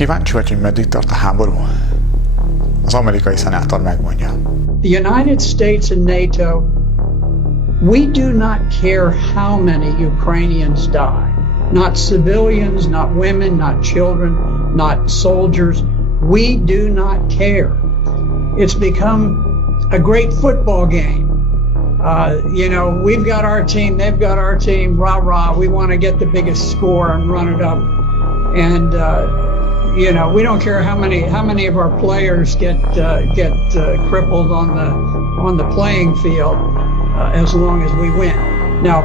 Kíváncsi vagy, hogy meddig tart a háború? Az amerikai szenátor megmondja. The United States and NATO, we do not care how many Ukrainians die. Not civilians, not women, not children, not soldiers. We do not care. It's become a great football game. We've got our team, they've got our team, rah, rah. We want to get the biggest score and run it up. And, we don't care how many of our players get crippled on the playing field as long as we win. Now,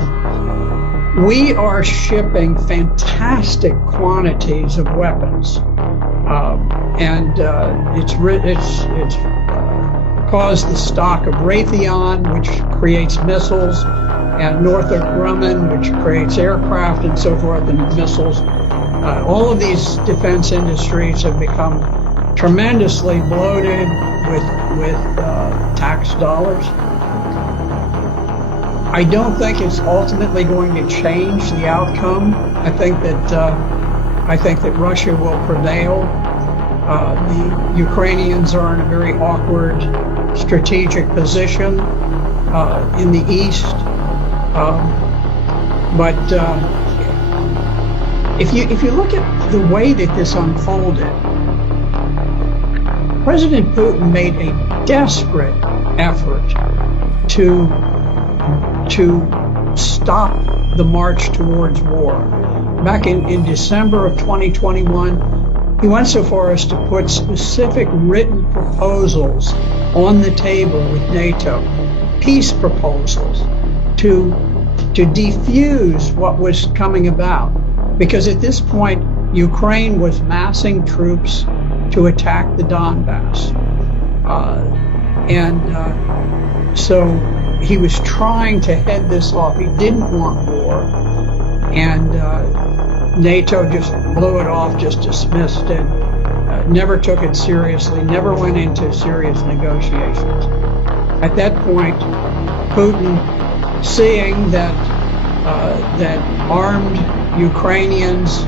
we are shipping fantastic quantities of weapons, and it's caused the stock of Raytheon, which creates missiles, and Northrop Grumman, which creates aircraft and so forth, and missiles. All of these defense industries have become tremendously bloated with tax dollars. I don't think it's ultimately going to change the outcome. I think that Russia will prevail. The Ukrainians are in a very awkward strategic position in the east, but if you look at the way that this unfolded, President Putin made a desperate effort to stop the march towards war. Back in December of 2021, he went so far as to put specific written proposals on the table with NATO, peace proposals, to defuse what was coming about. Because at this point, Ukraine was massing troops to attack the Donbass. So he was trying to head this off. He didn't want war. And NATO just blew it off, just dismissed it, never took it seriously, never went into serious negotiations. At that point, Putin, seeing that armed Ukrainians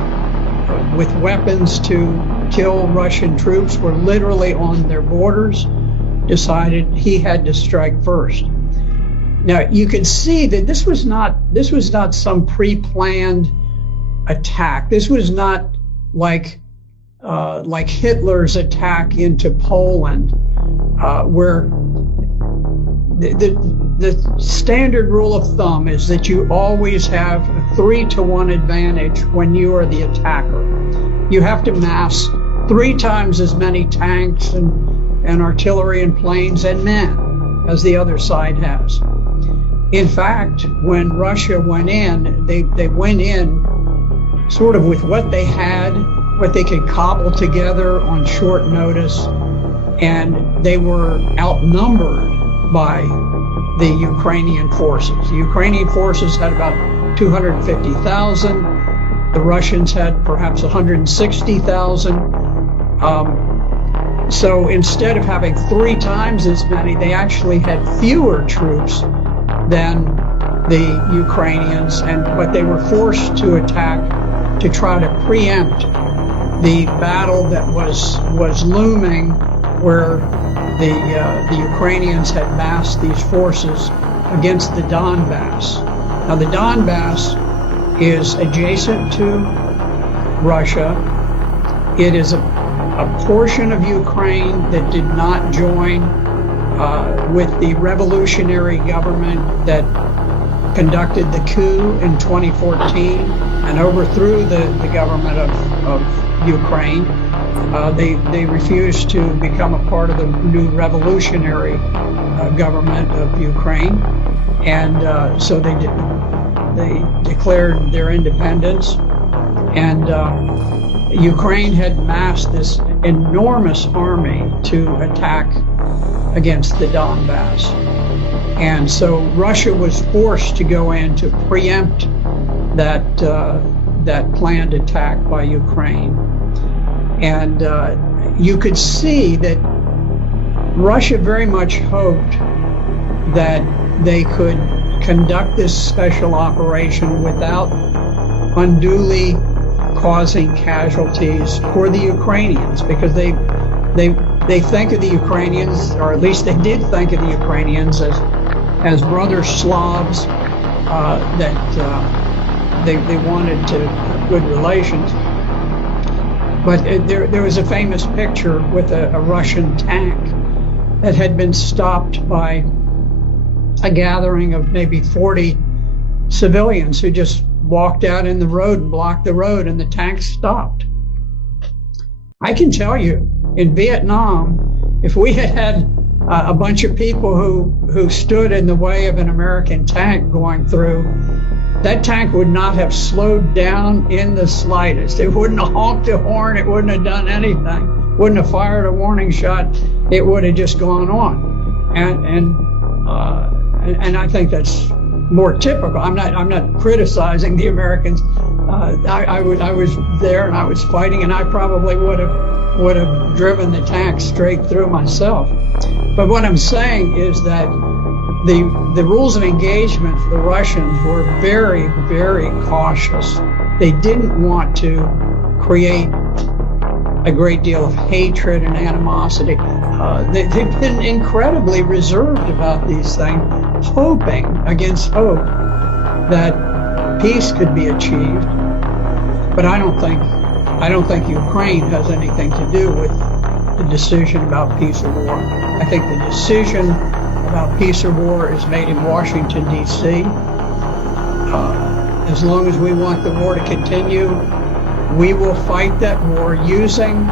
with weapons to kill Russian troops were literally on their borders, decided he had to strike first. Now, you can see that this was not some pre-planned attack. This was not like Hitler's attack into Poland, where the standard rule of thumb is that you always have a 3-to-1 advantage when you are the attacker. You have to mass 3 times as many tanks and artillery and planes and men as the other side has. In fact, when Russia went in, they went in sort of with what they had, what they could cobble together on short notice, and they were outnumbered by the Ukrainian forces. The Ukrainian forces had about 250,000. The Russians had perhaps 160,000. So instead of having 3 times as many, they actually had fewer troops than the Ukrainians, but they were forced to attack to try to preempt the battle that was looming, where the Ukrainians had massed these forces against the Donbass. Now, the Donbass is adjacent to Russia. It is a portion of Ukraine that did not join with the revolutionary government that conducted the coup in 2014 and overthrew the government of Ukraine. They refused to become a part of the new revolutionary government of Ukraine, and so they declared their independence. And Ukraine had massed this enormous army to attack against the Donbass. And so Russia was forced to go in to preempt that planned attack by Ukraine. And you could see that Russia very much hoped that they could conduct this special operation without unduly causing casualties for the Ukrainians, because they think of the Ukrainians, or at least they did think of the Ukrainians as brother Slavs, that they wanted to have good relations. But there was a famous picture with a Russian tank that had been stopped by a gathering of maybe 40 civilians who just walked out in the road and blocked the road, and the tank stopped. I can tell you, in Vietnam, if we had had a bunch of people who stood in the way of an American tank going through, that tank would not have slowed down in the slightest. It wouldn't have honked a horn. It wouldn't have done anything. Wouldn't have fired a warning shot. It would have just gone on. And I think that's more typical. I'm not criticizing the Americans. I was there and I was fighting, and I probably would have driven the tank straight through myself. But what I'm saying is that the rules of engagement for the Russians were very, very cautious. They didn't want to create a great deal of hatred and animosity. They've been incredibly reserved about these things, hoping against hope that peace could be achieved. But I don't think Ukraine has anything to do with the decision about peace or war. I think the decision about peace or war is made in Washington, D.C. As long as we want the war to continue, we will fight that war using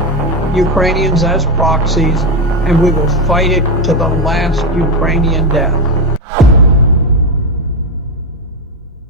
Ukrainians as proxies, and we will fight it to the last Ukrainian death.